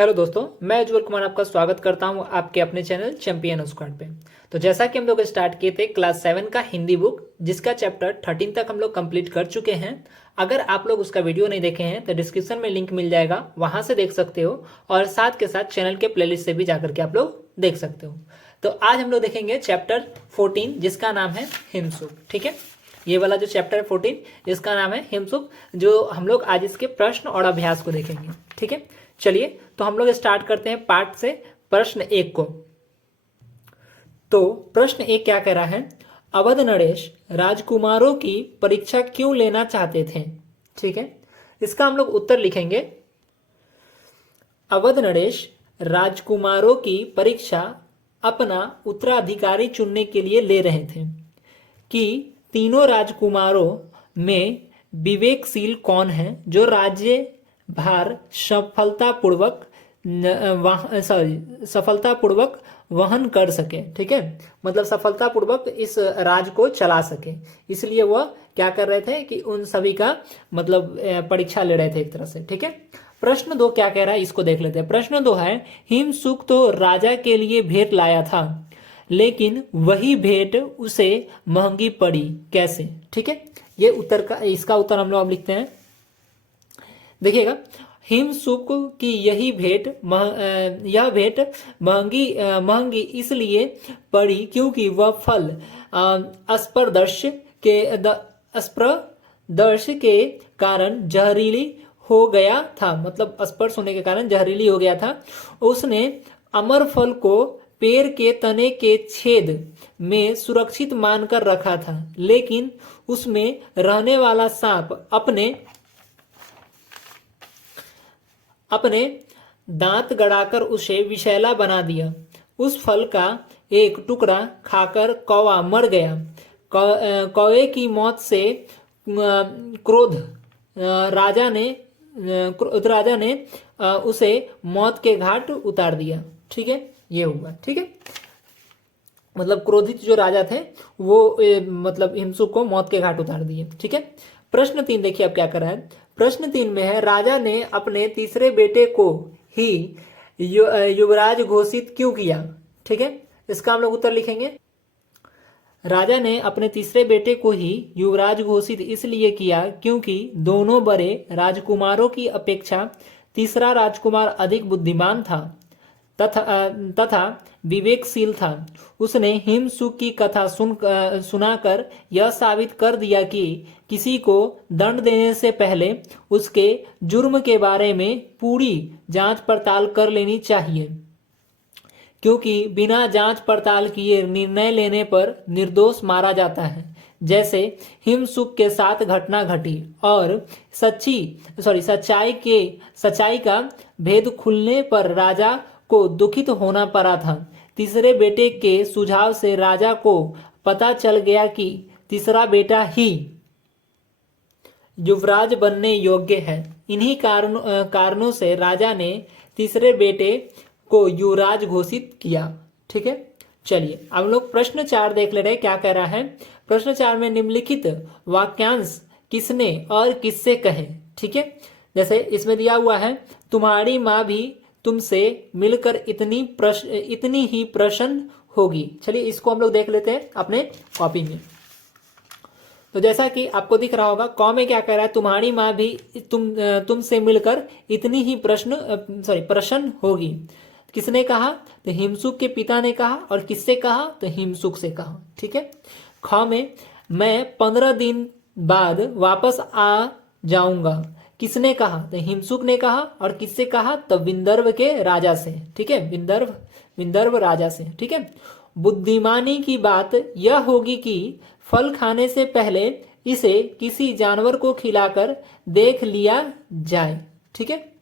Hello दोस्तों, मैं उज्जवल कुमार आपका स्वागत करता हूं आपके अपने चैनल चैंपियन स्क्वाड पे। तो जैसा कि हम लोग स्टार्ट किए थे क्लास 7 का हिंदी बुक, जिसका चैप्टर 13 तक हम लोग कंप्लीट कर चुके हैं। अगर आप लोग उसका वीडियो नहीं देखे हैं तो डिस्क्रिप्शन में लिंक मिल जाएगा, वहां से देख सकते हो। और साथ के साथ चैनल के प्लेलिस्ट से भी जाकर के आप लोग देख सकते हो। तो आज हम लोग देखेंगे चैप्टर 14, जिसका नाम है हिमसुक। ठीक है, ये वाला जो चैप्टर है 14, इसका नाम है हिमसुक, जो हम लोग आज इसके प्रश्न और अभ्यास को देखेंगे। ठीक है, चलिए तो हम लोग स्टार्ट करते हैं पार्ट से, प्रश्न 1 को। तो प्रश्न 1 क्या कह रहा है? अवध नरेश राजकुमारों की परीक्षा क्यों लेना चाहते थे? ठीक है, इसका हम लोग उत्तर लिखेंगे। अवध नरेश राजकुमारों की परीक्षा अपना उत्तराधिकारी चुनने के लिए ले रहे थे कि तीनों राजकुमारों में विवेकशील कौन है जो राज्य भार सफलतापूर्वक वहन कर सके। ठीक है, मतलब सफलतापूर्वक इस राज को चला सके। इसलिए वह क्या कर रहे थे कि उन सभी का मतलब परीक्षा ले रहे थे एक तरह से। ठीक है, प्रश्न 2 क्या कह रहा है, इसको देख लेते हैं। प्रश्न 2 है, हिमसुक तो राजा के लिए भेंट लाया था, लेकिन वही भेंट उसे महंगी पड़ी, कैसे? ठीक है, ये उत्तर का, इसका उत्तर हम लोग अब लिखते हैं। देखिएगा, हिमसुक की यह भेंट महंगी इसलिए पड़ी क्योंकि वह फल स्पर्श के कारण जहरीली हो गया था। मतलब स्पर्श होने के कारण जहरीली हो गया था। उसने अमर फल को पेड़ के तने के छेद में सुरक्षित मानकर रखा था, लेकिन उसमें रहने वाला सांप अपने दांत गड़ाकर उसे विषैला बना दिया। उस फल का एक टुकड़ा खाकर कौवा मर गया। कौवे की मौत से क्रोध राजा ने उसे मौत के घाट उतार दिया। ठीक है, ये हुआ। ठीक है, मतलब क्रोधित जो राजा थे वो मतलब हिमसुक को मौत के घाट उतार दिए। ठीक है, प्रश्न 3 देखिए अब क्या कर रहा है। प्रश्न 3 में है, राजा ने अपने तीसरे बेटे को ही युवराज घोषित क्यों किया? ठीक है, इसका हम लोग उत्तर लिखेंगे। राजा ने अपने तीसरे बेटे को ही युवराज घोषित इसलिए किया क्योंकि दोनों बड़े राजकुमारों की अपेक्षा तीसरा राजकुमार अधिक बुद्धिमान था तथा विवेकशील था। उसने हिमसुक की कथा सुनाकर यह साबित कर दिया कि किसी को दंड देने से पहले उसके जुर्म के बारे में पूरी जांच पड़ताल कर लेनी चाहिए, क्योंकि बिना जांच पड़ताल किए निर्णय लेने पर निर्दोष मारा जाता है, जैसे हिमसुक के साथ घटना घटी। और सच्चाई का भेद खुलने पर राजा को दुखित होना पड़ा था। तीसरे बेटे के सुझाव से राजा को पता चल गया कि तीसरा बेटा ही युवराज बनने योग्य है। इन्हीं कारणों से राजा ने तीसरे बेटे को युवराज घोषित किया। ठीक है, चलिए अब लोग प्रश्न 4 देख ले रहे हैं क्या कह रहा है। प्रश्न 4 में निम्नलिखित वाक्यांश किसने और किससे कहे? ठीक है, जैसे इसमें दिया हुआ है, तुम्हारी माँ भी तुमसे मिलकर इतनी ही प्रसन्न होगी। चलिए इसको हम लोग देख लेते हैं अपने कॉपी में। तो जैसा कि आपको दिख रहा होगा, कॉ में क्या कह रहा है, तुम्हारी माँ भी तुमसे मिलकर इतनी ही प्रसन्न होगी। किसने कहा? तो हिमसुक के पिता ने कहा। और किससे कहा? तो हिमसुक से कहा। ठीक है, ख में मैं 15 दिन बाद वापस आ जाऊंगा। किसने कहा? तो हिमसुक ने कहा। और किससे कहा? तो विंदर्भ के राजा से। ठीक है, विंदर्भ राजा से। ठीक है, बुद्धिमानी की बात यह होगी कि फल खाने से पहले इसे किसी जानवर को खिलाकर देख लिया जाए। ठीक है,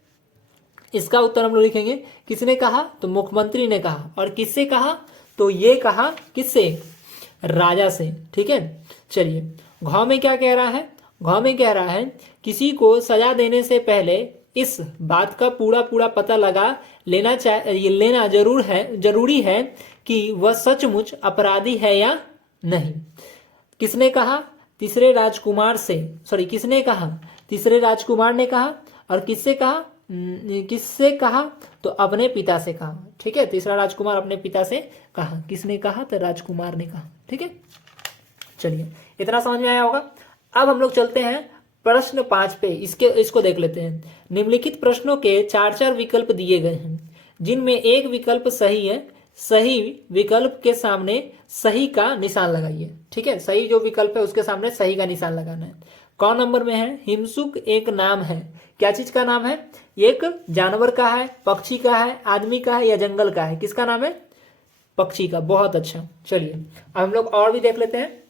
इसका उत्तर हम लोग लिखेंगे। किसने कहा? तो मुख्यमंत्री ने कहा। और किससे कहा? तो ये कहा किससे? राजा से। ठीक है, चलिए घ में क्या कह रहा है? घ में कह रहा है, किसी को सजा देने से पहले इस बात का पूरा पता लगा लेना जरूरी है कि वह सचमुच अपराधी है या नहीं। किसने कहा? तीसरे राजकुमार से। किसने कहा? तीसरे राजकुमार ने कहा। और किससे कहा? किससे कहा? तो अपने पिता से कहा। ठीक है, तीसरा राजकुमार अपने पिता से कहा। किसने कहा? तो राजकुमार ने कहा। ठीक है, चलिए इतना समझ में आया होगा। अब हम लोग चलते हैं प्रश्न 5 पे। इसको देख लेते हैं। निम्नलिखित प्रश्नों के 4 विकल्प दिए गए हैं, जिनमें एक विकल्प सही है। सही विकल्प के सामने सही का निशान लगाइए। ठीक है, सही जो विकल्प है उसके सामने सही का निशान लगाना है। कौन नंबर में है? हिमसुक एक नाम है। क्या चीज का नाम है? एक जानवर का है, पक्षी का है, आदमी का है या जंगल का है? किसका नाम है? पक्षी का। बहुत अच्छा। चलिए अब हम लोग और भी देख लेते हैं।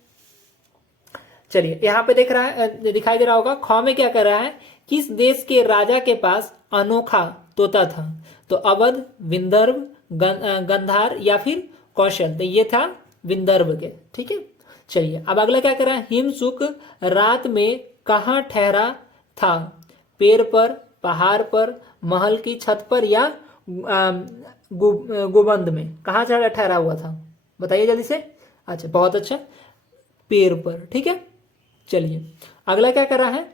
चलिए यहाँ पे देख रहा है, दिखाई दे रहा होगा। ख में क्या कर रहा है? किस देश के राजा के पास अनोखा तोता था? तो अवध, विंदर्भ, गंधार या फिर कौशल? तो ये था विंदर्भ के। ठीक है, चलिए अब अगला क्या कर रहा है? हिमसुक रात में कहाँ ठहरा था? पेड़ पर, पहाड़ पर, महल की छत पर या गुबंद में? कहाँ ठहरा हुआ था? बताइए जल्दी से। अच्छा, बहुत अच्छा, पेड़ पर। ठीक है, चलिए अगला क्या कर रहा है?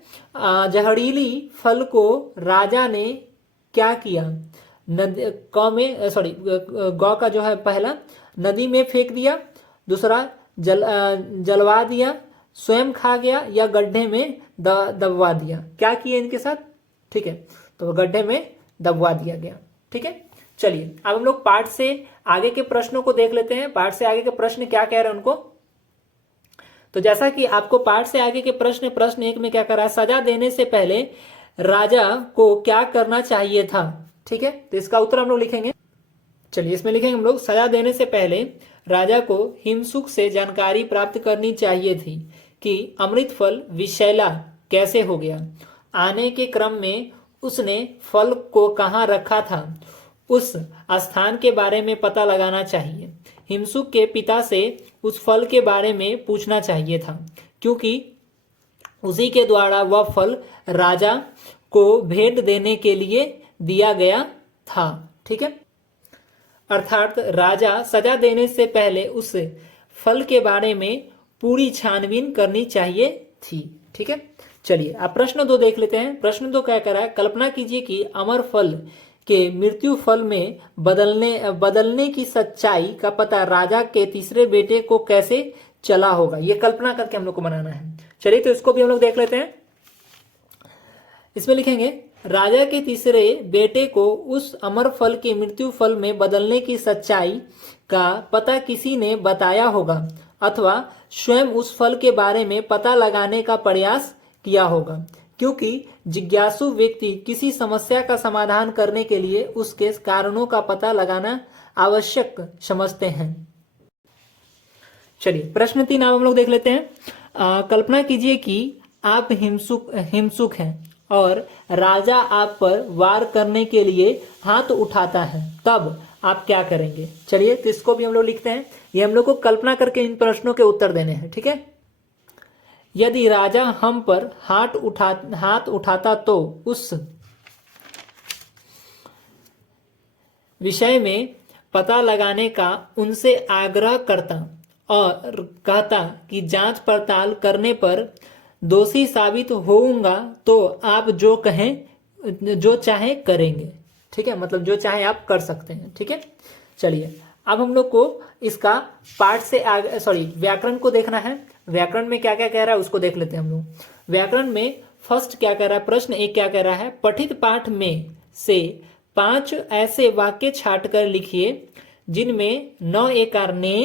जहरीली फल को राजा ने क्या किया? नदी क में सॉरी गौ का जो है पहला, नदी में फेंक दिया। दूसरा जलवा दिया, स्वयं खा गया या गड्ढे में दबवा दिया? क्या किए इनके साथ? ठीक है, तो गड्ढे में दबवा दिया गया। ठीक है, चलिए अब हम लोग पाठ से आगे के प्रश्नों को देख लेते हैं। पाठ से आगे के प्रश्न क्या कह रहे हैं उनको। तो जैसा कि आपको पाठ से आगे के प्रश्न 1 में क्या करा? सजा देने से पहले राजा को क्या करना चाहिए था? ठीक है, तो इसका उत्तर हम लोग लिखेंगे। चलिए इसमें लिखेंगे हम लोग, सजा देने से पहले राजा को हिमसुक से जानकारी प्राप्त करनी चाहिए थी कि अमृत फल विषैला कैसे हो गया। आने के क्रम में उसने फल को कहाँ रखा था, उस स्थान के बारे में पता लगाना चाहिए। हिमसुक के पिता से उस फल के बारे में पूछना चाहिए था, क्योंकि उसी के द्वारा वह फल राजा को भेंट देने के लिए दिया गया था। ठीक है, अर्थात राजा सजा देने से पहले उस फल के बारे में पूरी छानबीन करनी चाहिए थी। ठीक है, चलिए अब प्रश्न 2 देख लेते हैं। प्रश्न 2 क्या कर रहा है? कल्पना कीजिए कि अमर फल के मृत्यु फल में बदलने की सच्चाई का पता राजा के तीसरे बेटे को कैसे चला होगा। ये कल्पना करके हम लोग को बनाना है। चलिए तो इसको भी हम लोग देख लेते हैं। इसमें लिखेंगे, राजा के तीसरे बेटे को उस अमर फल के मृत्यु फल में बदलने की सच्चाई का पता किसी ने बताया होगा अथवा स्वयं उस फल के बारे में पता लगाने का प्रयास किया होगा, क्योंकि जिज्ञासु व्यक्ति किसी समस्या का समाधान करने के लिए उसके कारणों का पता लगाना आवश्यक समझते हैं। चलिए प्रश्न 3 अब हम लोग देख लेते हैं। कल्पना कीजिए कि आप हिमसुक हैं और राजा आप पर वार करने के लिए हाथ उठाता है, तब आप क्या करेंगे? चलिए तो इसको भी हम लोग लिखते हैं। ये हम लोग को कल्पना करके इन प्रश्नों के उत्तर देने हैं। ठीक है, यदि राजा हम पर हाथ उठाता तो उस विषय में पता लगाने का उनसे आग्रह करता और कहता कि जांच पड़ताल करने पर दोषी साबित होऊंगा तो आप जो चाहे करेंगे। ठीक है, मतलब जो चाहे आप कर सकते हैं। ठीक है, चलिए अब हम लोग को इसका पाठ से आगे व्याकरण को देखना है। व्याकरण में क्या क्या कह रहा है उसको देख लेते हैं हम लोग। व्याकरण में फर्स्ट क्या कह रहा है? प्रश्न 1 क्या कह रहा है? पठित पाठ में से 5 ऐसे वाक्य छाट कर लिखिए जिनमें न एकार ने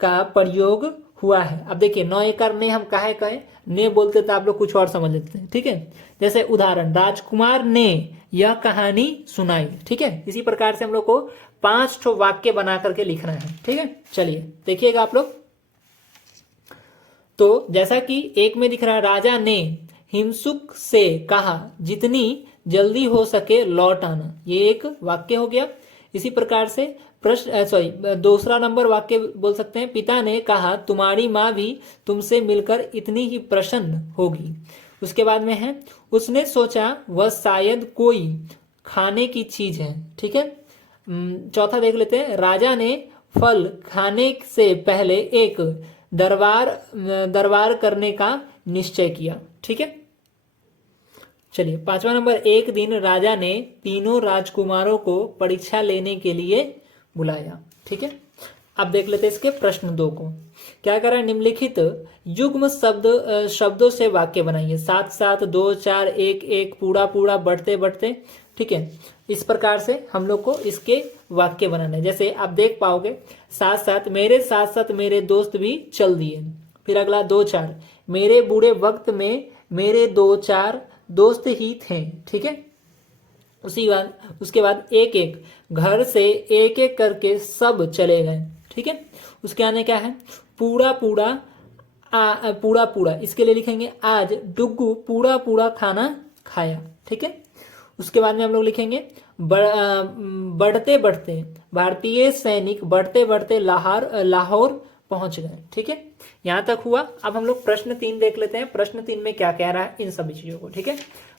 का प्रयोग हुआ है। अब देखिए, न एकार ने हम काहे कहे ने बोलते तो आप लोग कुछ और समझ लेते हैं। ठीक है, जैसे उदाहरण, राजकुमार ने यह कहानी सुनाई। ठीक है, इसी प्रकार से हम लोग को 5 ठो वाक्य बना करके लिखना है। ठीक है, चलिए देखिएगा आप लोग। तो जैसा कि 1 में दिख रहा है, राजा ने हिमसुक से कहा जितनी जल्दी हो सके लौट आना। ये एक वाक्य हो गया। इसी प्रकार से दूसरा नंबर वाक्य बोल सकते हैं, पिता ने कहा तुम्हारी माँ भी तुमसे मिलकर इतनी ही प्रसन्न होगी। उसके बाद में है, उसने सोचा वह शायद कोई खाने की चीज है। ठीक है, चौथा देख लेते हैं, राजा ने फल खाने से पहले एक दरबार करने का निश्चय किया। ठीक है, चलिए 5वां नंबर, एक दिन राजा ने तीनों राजकुमारों को परीक्षा लेने के लिए बुलाया। ठीक है, अब देख लेते हैं इसके प्रश्न 2 को। क्या कह रहा है, निम्नलिखित युग्म शब्दों से वाक्य बनाइए। साथ साथ, 2 4, 1 1, पूरा पूरा, बढ़ते बढ़ते। ठीक है, इस प्रकार से हम लोग को इसके वाक्य बनाने। जैसे आप देख पाओगे, साथ साथ मेरे दोस्त भी चल दिए। फिर अगला 2 4, मेरे बुरे वक्त में मेरे 2 4 दोस्त ही थे। ठीक है, उसके बाद 1 1, घर से एक एक करके सब चले गए। ठीक है, उसके आने क्या है, पूरा पूरा, पूरा पूरा, इसके लिए लिखेंगे आज डुग्गू पूरा पूरा खाना खाया। ठीक है, उसके बाद में हम लोग लिखेंगे बढ़ते बढ़ते, भारतीय सैनिक बढ़ते बढ़ते लाहौर पहुंच गए। ठीक है, यहां तक हुआ। अब हम लोग प्रश्न 3 देख लेते हैं। प्रश्न 3 में क्या कह रहा है इन सभी चीजों को। ठीक है,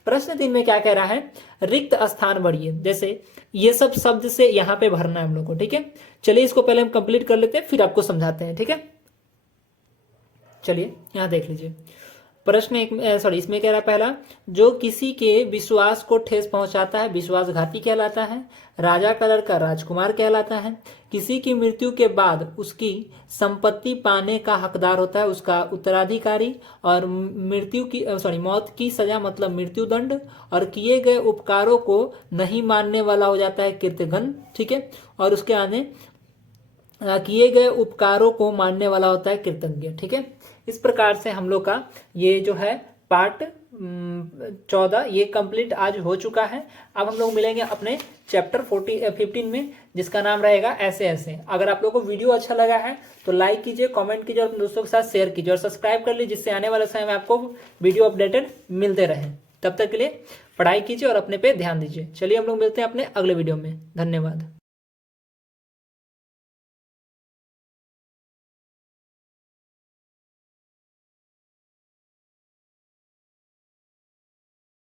प्रश्न 3 में क्या कह रहा है, रिक्त स्थान भरिए। जैसे ये सब शब्द से यहाँ पे भरना है हम लोग को। ठीक है, चलिए इसको पहले हम कंप्लीट कर लेते हैं, फिर आपको समझाते हैं। ठीक है, चलिए यहाँ देख लीजिए। प्रश्न इसमें कह रहा है, पहला, जो किसी के विश्वास को ठेस पहुंचाता है विश्वासघाती कहलाता है। राजा का लड़का राजकुमार कहलाता है। किसी की मृत्यु के बाद उसकी संपत्ति पाने का हकदार होता है उसका उत्तराधिकारी। और मौत की सजा मतलब मृत्युदंड। और किए गए उपकारों को नहीं मानने वाला हो जाता है कृतघ्न। ठीक है, और उसके आने किए गए उपकारों को मानने वाला होता है कृतज्ञ। ठीक है, इस प्रकार से हम लोग का ये जो है पार्ट 14 ये कंप्लीट आज हो चुका है। अब हम लोग मिलेंगे अपने चैप्टर 15 में, जिसका नाम रहेगा ऐसे ऐसे। अगर आप लोग को वीडियो अच्छा लगा है तो लाइक कीजिए, कमेंट कीजिए और अपने दोस्तों के साथ शेयर कीजिए और सब्सक्राइब कर लीजिए, जिससे आने वाले समय में आपको वीडियो अपडेटेड मिलते रहे। तब तक के लिए पढ़ाई कीजिए और अपने पे ध्यान दीजिए। चलिए हम लोग मिलते हैं अपने अगले वीडियो में। धन्यवाद।